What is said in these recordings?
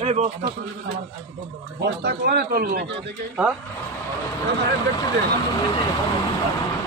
এই বস্তা বস্তা কোনে তুলবো? হ্যাঁ? আরে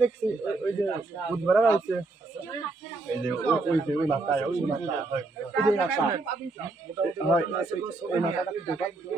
দেখছি ওই- যে হয় হয়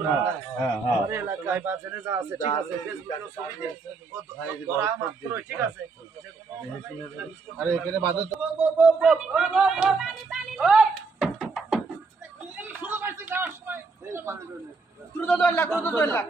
হ্যাঁ হ্যাঁ হ্যাঁ এলাকায় আরে এখানে বাজার দ্রুত দৌড় লাগ দ্রুত দৌড় লাগ